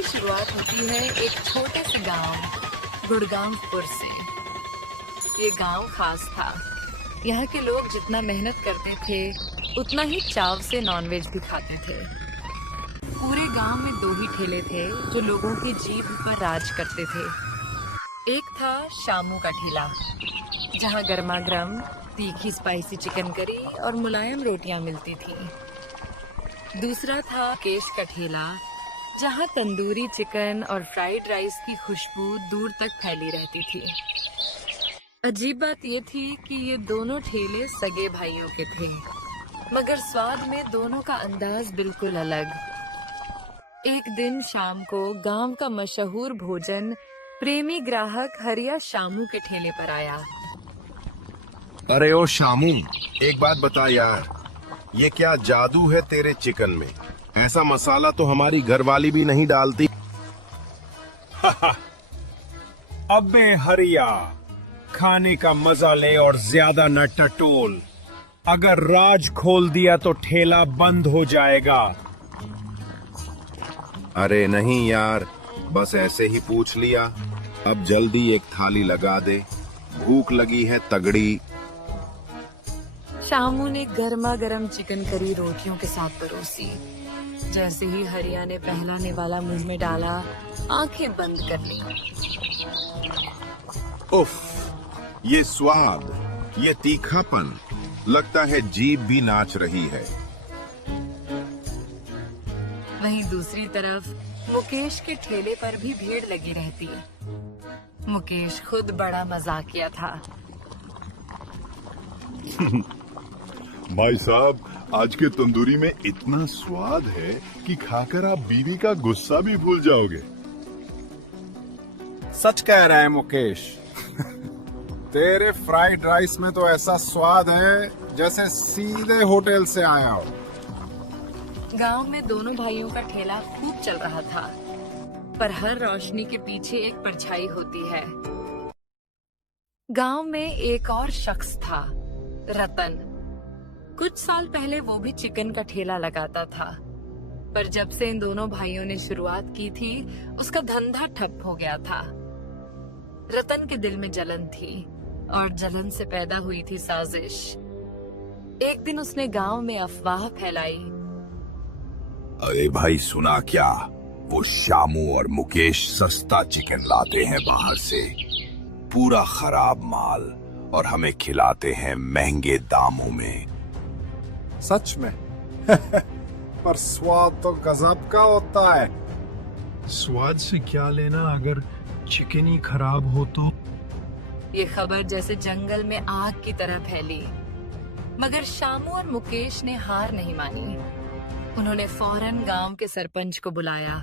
की शुरुआत होती है एक छोटे से गांव गुड़गांवपुर से। ये गांव खास था। यहाँ के लोग जितना मेहनत करते थे उतना ही चाव से नॉनवेज भी खाते थे। पूरे गांव में दो ही ठेले थे जो लोगों की जीभ पर राज करते थे। एक था शामू का ठेला, जहाँ गर्मा गर्म तीखी स्पाइसी चिकन करी और मुलायम रोटियां मिलती थी। दूसरा था केश का ठेला, जहाँ तंदूरी चिकन और फ्राइड राइस की खुशबू दूर तक फैली रहती थी। अजीब बात ये थी कि ये दोनों ठेले सगे भाइयों के थे, मगर स्वाद में दोनों का अंदाज बिल्कुल अलग। एक दिन शाम को गांव का मशहूर भोजन प्रेमी ग्राहक हरिया शामू के ठेले पर आया। अरे ओ शामू, एक बात बता यार, ये क्या जादू है तेरे चिकन में? ऐसा मसाला तो हमारी घरवाली भी नहीं डालती। अबे हरिया, खाने का मजा ले और ज्यादा न टटोल। अगर राज खोल दिया तो ठेला बंद हो जाएगा। अरे नहीं यार, बस ऐसे ही पूछ लिया। अब जल्दी एक थाली लगा दे, भूख लगी है तगड़ी। शामू ने गर्मा गर्म चिकन करी रोटियों के साथ परोसी। जैसे ही हरिया ने पहला निवाला मुंह में डाला, आंखें बंद कर ली। उफ, ये स्वाद, ये तीखापन, लगता है जीभ भी नाच रही है। वहीं दूसरी तरफ मुकेश के ठेले पर भी भीड़ लगी रहती। मुकेश खुद बड़ा मजाकिया था। भाई साहब, आज के तंदूरी में इतना स्वाद है कि खाकर आप बीवी का गुस्सा भी भूल जाओगे। सच कह रहा है मुकेश। तेरे फ्राइड राइस में तो ऐसा स्वाद है जैसे सीधे होटल से आया हो। गांव में दोनों भाइयों का ठेला खूब चल रहा था, पर हर रोशनी के पीछे एक परछाई होती है। गांव में एक और शख्स था, रतन। कुछ साल पहले वो भी चिकन का ठेला लगाता था, पर जब से इन दोनों भाइयों ने शुरुआत की थी, उसका धंधा ठप हो गया था। रतन के दिल में जलन थी, और जलन से पैदा हुई थी साजिश। एक दिन उसने गांव में अफवाह फैलाई। अरे भाई, सुना क्या? वो शामू और मुकेश सस्ता चिकन लाते हैं बाहर से, पूरा खराब माल, और हमें खिलाते हैं महंगे दामों में। सच में? पर स्वाद तो गजब का होता है। स्वाद से क्या लेना अगर चिकन ही खराब हो तो? ये खबर जैसे जंगल में आग की तरह फैली, मगर शामू और मुकेश ने हार नहीं मानी। उन्होंने फौरन गांव के सरपंच को बुलाया,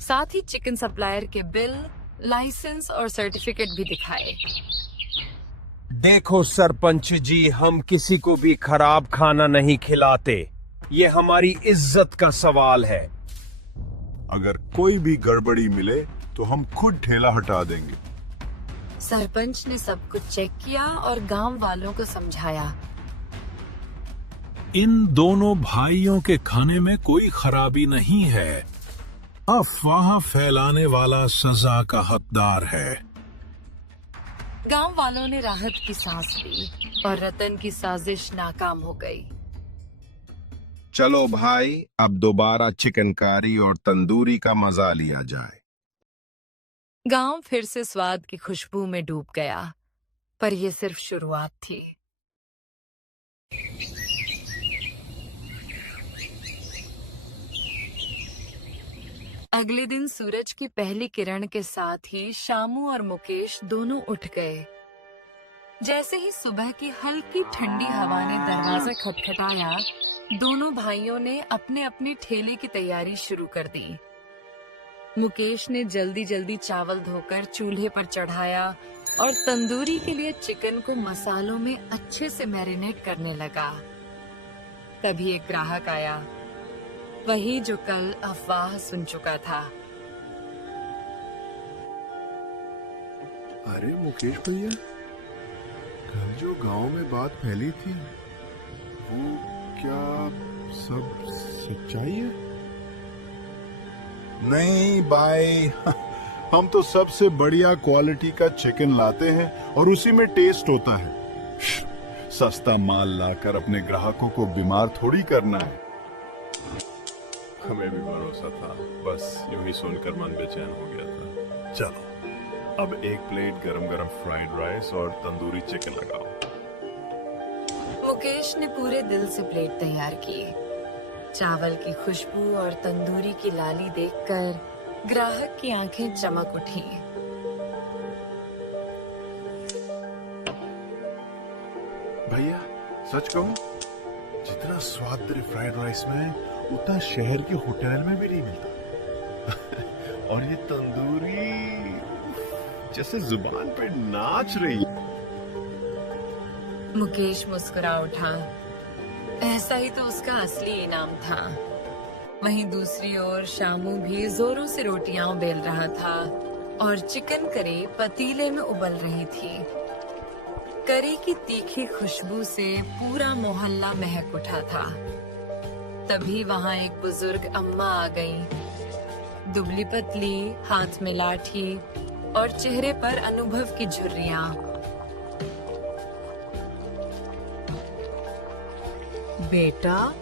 साथ ही चिकन सप्लायर के बिल, लाइसेंस और सर्टिफिकेट भी दिखाए। देखो सरपंच जी, हम किसी को भी खराब खाना नहीं खिलाते। ये हमारी इज्जत का सवाल है। अगर कोई भी गड़बड़ी मिले तो हम खुद ठेला हटा देंगे। सरपंच ने सब कुछ चेक किया और गांव वालों को समझाया। इन दोनों भाइयों के खाने में कोई खराबी नहीं है। अफवाह फैलाने वाला सजा का हकदार है। गांव वालों ने राहत की सांस ली और रतन की साजिश नाकाम हो गई। चलो भाई, अब दोबारा चिकनकारी और तंदूरी का मजा लिया जाए। गांव फिर से स्वाद की खुशबू में डूब गया, पर यह सिर्फ शुरुआत थी। अगले दिन सूरज की पहली किरण के साथ ही शामू और मुकेश दोनों उठ गए। जैसे ही सुबह की हल्की ठंडी हवा ने दरवाजा खटखटाया, दोनों भाइयों ने अपने अपने ठेले की तैयारी शुरू कर दी। मुकेश ने जल्दी जल्दी चावल धोकर चूल्हे पर चढ़ाया और तंदूरी के लिए चिकन को मसालों में अच्छे से मैरिनेट करने लगा। तभी एक ग्राहक आया, वही जो कल अफवाह सुन चुका था। अरे मुकेश भैया, कल जो गांव में बात फैली थी, वो क्या सब सच्चाई है? नहीं भाई, हम तो सबसे बढ़िया क्वालिटी का चिकन लाते हैं और उसी में टेस्ट होता है। सस्ता माल लाकर अपने ग्राहकों को बीमार थोड़ी करना है। हमें भी भरोसा था, बस यूं ही सुनकर मन बेचैन हो गया था। चलो अब एक प्लेट गरम गरम फ्राइड राइस और तंदूरी चिकन लगाओ। मुकेश ने पूरे दिल से प्लेट तैयार की। चावल की खुशबू और तंदूरी की लाली देखकर ग्राहक की आंखें चमक उठी। भैया सच कहूं, जितना स्वाद तेरे फ्राइड राइस में उतना शहर के होटल में भी नहीं मिलता। और ये तंदूरी जैसे जुबान पे नाच रही है। मुकेश मुस्कुरा उठा। ऐसा ही तो उसका असली इनाम था। वहीं दूसरी ओर शामू भी जोरों से रोटियां बेल रहा था और चिकन करी पतीले में उबल रही थी। करी की तीखी खुशबू से पूरा मोहल्ला महक उठा था। तभी वहां एक बुजुर्ग अम्मा आ गई। दुबली पतली, हाथ में लाठी और चेहरे पर अनुभव की झुर्रियां। बेटा,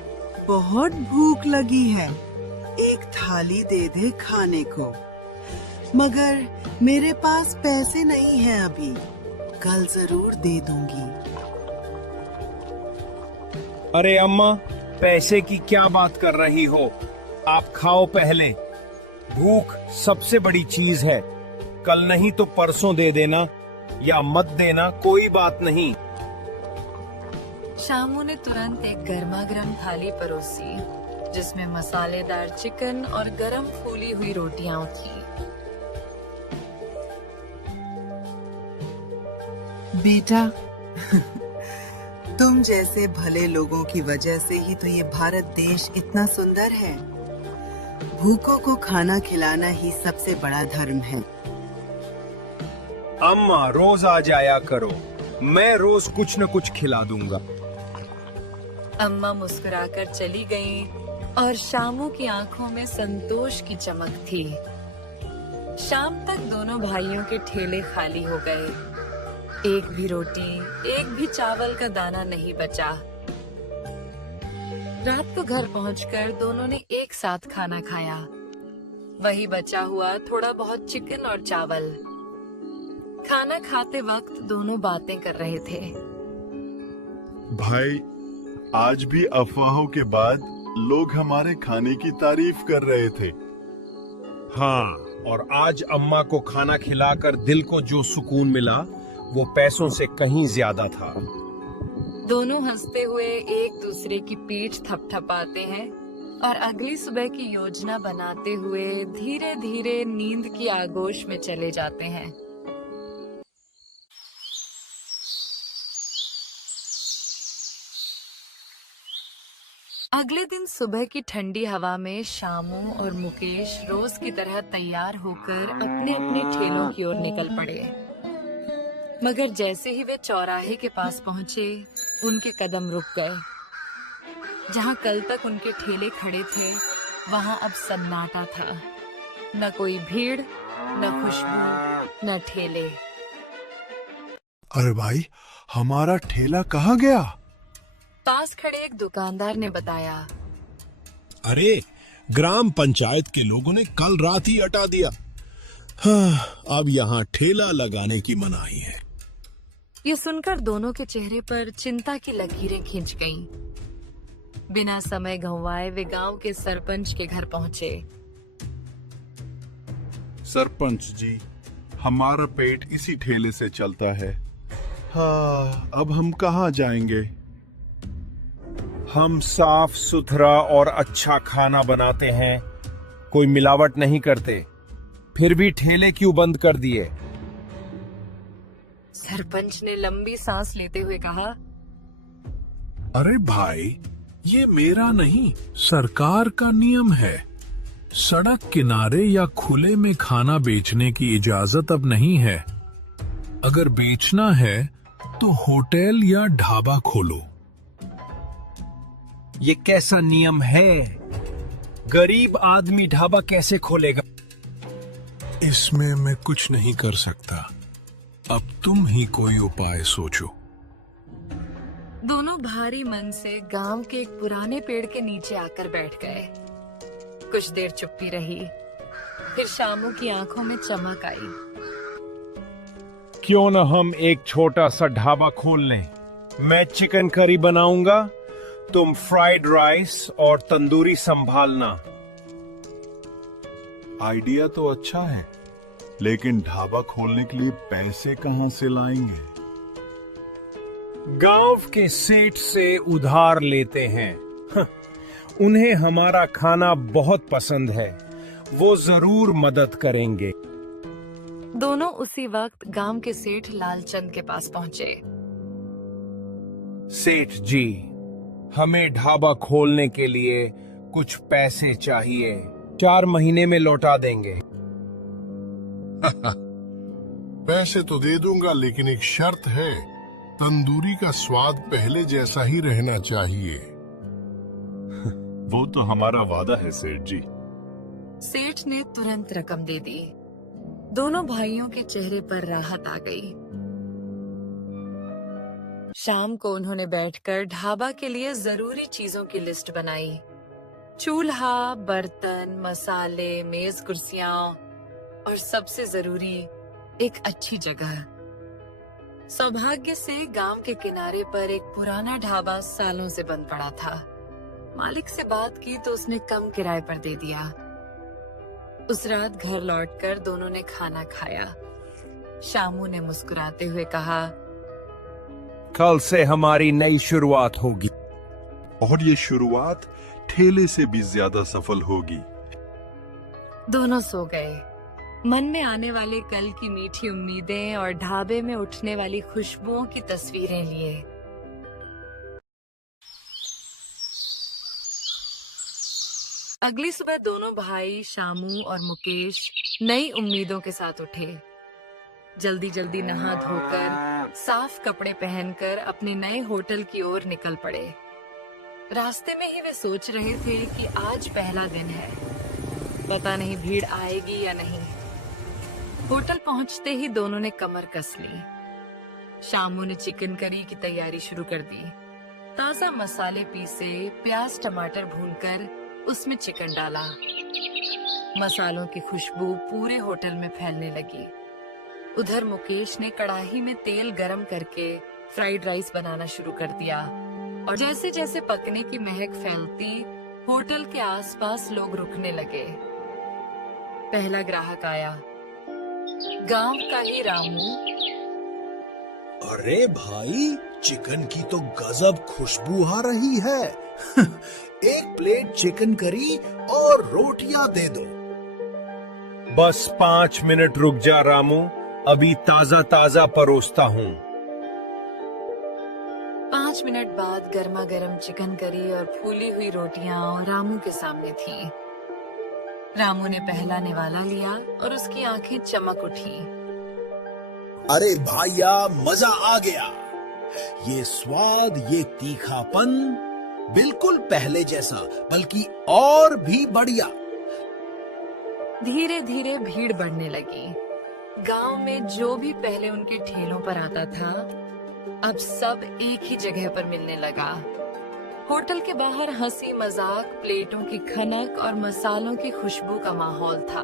बहुत भूख लगी है, एक थाली दे दे खाने को। मगर मेरे पास पैसे नहीं हैं अभी, कल जरूर दे दूंगी। अरे अम्मा, पैसे की क्या बात कर रही हो? आप खाओ पहले। भूख सबसे बड़ी चीज है। कल नहीं तो परसों दे देना या मत देना, कोई बात नहीं। शामू ने तुरंत एक गर्मा-गर्म थाली परोसी, जिसमें मसालेदार चिकन और गरम फूली हुई रोटियां थी। बेटा, तुम जैसे भले लोगों की वजह से ही तो ये भारत देश इतना सुंदर है। भूखों को खाना खिलाना ही सबसे बड़ा धर्म है। अम्मा, रोज आ जाया करो, मैं रोज कुछ न कुछ खिला दूंगा। अम्मा मुस्कुराकर चली गईं और शामू की आंखों में संतोष की चमक थी। शाम तक दोनों भाइयों के ठेले खाली हो गए। एक भी रोटी, एक भी चावल का दाना नहीं बचा। रात को घर पहुंचकर दोनों ने एक साथ खाना खाया। वही बचा हुआ थोड़ा बहुत चिकन और चावल। खाना खाते वक्त दोनों बातें कर रहे थे। भाई, आज भी अफवाहों के बाद लोग हमारे खाने की तारीफ कर रहे थे। हाँ, और आज अम्मा को खाना खिलाकर दिल को जो सुकून मिला वो पैसों से कहीं ज्यादा था। दोनों हंसते हुए एक दूसरे की पीठ थपथपाते हैं और अगली सुबह की योजना बनाते हुए धीरे धीरे नींद की आगोश में चले जाते हैं। अगले दिन सुबह की ठंडी हवा में शामू और मुकेश रोज की तरह तैयार होकर अपने अपने ठेलों की ओर निकल पड़े। मगर जैसे ही वे चौराहे के पास पहुंचे, उनके कदम रुक गए। जहां कल तक उनके ठेले खड़े थे, वहां अब सन्नाटा था। न कोई भीड़, न खुशबू, न ठेले। अरे भाई, हमारा ठेला कहाँ गया? पास खड़े एक दुकानदार ने बताया। अरे, ग्राम पंचायत के लोगों ने कल रात ही हटा दिया। हाँ, अब यहाँ ठेला लगाने की मनाही है। ये सुनकर दोनों के चेहरे पर चिंता की लकीरें खिंच गईं। बिना समय गंवाए वे गांव के सरपंच के घर पहुंचे। सरपंच जी, हमारा पेट इसी ठेले से चलता है। हाँ, अब हम कहाँ जाएंगे? हम साफ सुथरा और अच्छा खाना बनाते हैं, कोई मिलावट नहीं करते, फिर भी ठेले क्यों बंद कर दिए? सरपंच ने लंबी सांस लेते हुए कहा, अरे भाई, ये मेरा नहीं, सरकार का नियम है। सड़क किनारे या खुले में खाना बेचने की इजाजत अब नहीं है। अगर बेचना है तो होटल या ढाबा खोलो। ये कैसा नियम है? गरीब आदमी ढाबा कैसे खोलेगा? इसमें मैं कुछ नहीं कर सकता। अब तुम ही कोई उपाय सोचो। दोनों भारी मन से गांव के एक पुराने पेड़ के नीचे आकर बैठ गए। कुछ देर चुप्पी रही, फिर शामू की आंखों में चमक आई। क्यों न हम एक छोटा सा ढाबा खोल लें? मैं चिकन करी बनाऊंगा, तुम फ्राइड राइस और तंदूरी संभालना। आइडिया तो अच्छा है, लेकिन ढाबा खोलने के लिए पैसे कहां से लाएंगे? गांव के सेठ से उधार लेते हैं। उन्हें हमारा खाना बहुत पसंद है, वो जरूर मदद करेंगे। दोनों उसी वक्त गांव के सेठ लालचंद के पास पहुंचे। सेठ जी, हमें ढाबा खोलने के लिए कुछ पैसे चाहिए। 4 महीने में लौटा देंगे। पैसे तो दे दूंगा, लेकिन एक शर्त है, तंदूरी का स्वाद पहले जैसा ही रहना चाहिए। वो तो हमारा वादा है सेठ जी। सेठ ने तुरंत रकम दे दी। दोनों भाइयों के चेहरे पर राहत आ गई। शाम को उन्होंने बैठकर ढाबा के लिए जरूरी चीजों की लिस्ट बनाई। चूल्हा, बर्तन, मसाले, मेज कुर्सियां और सबसे जरूरी एक अच्छी जगह। सौभाग्य से गांव के किनारे पर एक पुराना ढाबा सालों से बंद पड़ा था। मालिक से बात की तो उसने कम किराए पर दे दिया। उस रात घर लौटकर दोनों ने खाना खाया। शामू ने मुस्कुराते हुए कहा, कल से हमारी नई शुरुआत होगी। और ये शुरुआत ठेले से भी ज्यादा सफल होगी। दोनों सो गए, मन में आने वाले कल की मीठी उम्मीदें और ढाबे में उठने वाली खुशबुओं की तस्वीरें लिए। अगली सुबह दोनों भाई शामू और मुकेश नई उम्मीदों के साथ उठे। जल्दी जल्दी नहा धोकर साफ कपड़े पहनकर अपने नए होटल की ओर निकल पड़े। रास्ते में ही वे सोच रहे थे कि आज पहला दिन है, पता नहीं भीड़ आएगी या नहीं। होटल पहुंचते ही दोनों ने कमर कस ली। शामू ने चिकन करी की तैयारी शुरू कर दी। ताजा मसाले पीसे, प्याज टमाटर भूनकर उसमें चिकन डाला। मसालों की खुशबू पूरे होटल में फैलने लगी। उधर मुकेश ने कढ़ाई में तेल गरम करके फ्राइड राइस बनाना शुरू कर दिया और जैसे जैसे पकने की महक फैलती, होटल के आसपास लोग रुकने लगे। पहला ग्राहक आया, गांव का ही रामू। अरे भाई, चिकन की तो गजब खुशबू आ रही है। एक प्लेट चिकन करी और रोटियां दे दो। बस 5 मिनट रुक जा रामू, अभी ताजा ताजा परोसता हूँ। 5 मिनट बाद गर्मा गर्म चिकन करी और फूली हुई रोटियां रामू के सामने थीं। रामू ने पहला निवाला लिया और उसकी आंखें चमक उठी। अरे भाइया, मजा आ गया। ये स्वाद, ये तीखापन, बिल्कुल पहले जैसा, बल्कि और भी बढ़िया। धीरे धीरे भीड़ बढ़ने लगी। गांव में जो भी पहले उनके ठेलों पर आता था, अब सब एक ही जगह पर मिलने लगा। होटल के बाहर हंसी मजाक, प्लेटों की खनक और मसालों की खुशबू का माहौल था।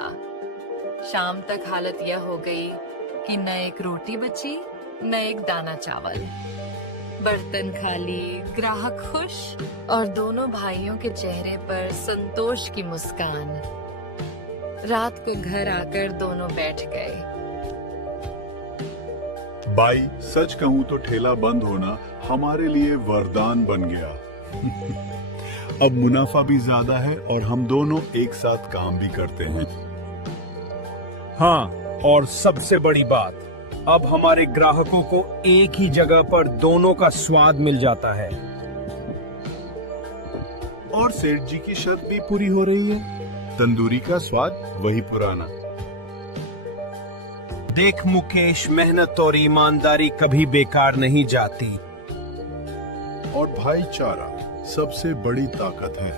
शाम तक हालत यह हो गई कि न एक रोटी बची, न एक दाना चावल। बर्तन खाली, ग्राहक खुश और दोनों भाइयों के चेहरे पर संतोष की मुस्कान। रात को घर आकर दोनों बैठ गए। भाई, सच कहूं तो ठेला बंद होना हमारे लिए वरदान बन गया। अब मुनाफा भी ज्यादा है और हम दोनों एक साथ काम भी करते हैं। हाँ, और सबसे बड़ी बात, अब हमारे ग्राहकों को एक ही जगह पर दोनों का स्वाद मिल जाता है। और सेठ जी की शर्त भी पूरी हो रही है, तंदूरी का स्वाद वही पुराना। देख मुकेश, मेहनत और ईमानदारी कभी बेकार नहीं जाती। और भाईचारा सबसे बड़ी ताकत है।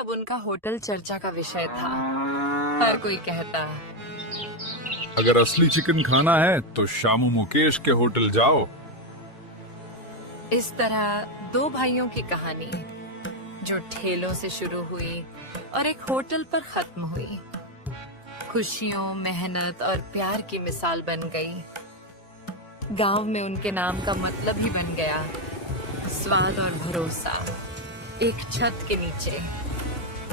अब उनका होटल चर्चा का विषय था। हर कोई कहता, अगर असली चिकन खाना है तो शामू मुकेश के होटल जाओ। इस तरह दो भाइयों की कहानी जो ठेलों से शुरू हुई और एक होटल पर खत्म हुई, खुशियों, मेहनत और प्यार की मिसाल बन गई। गांव में उनके नाम का मतलब ही बन गया, स्वाद और भरोसा एक छत के नीचे।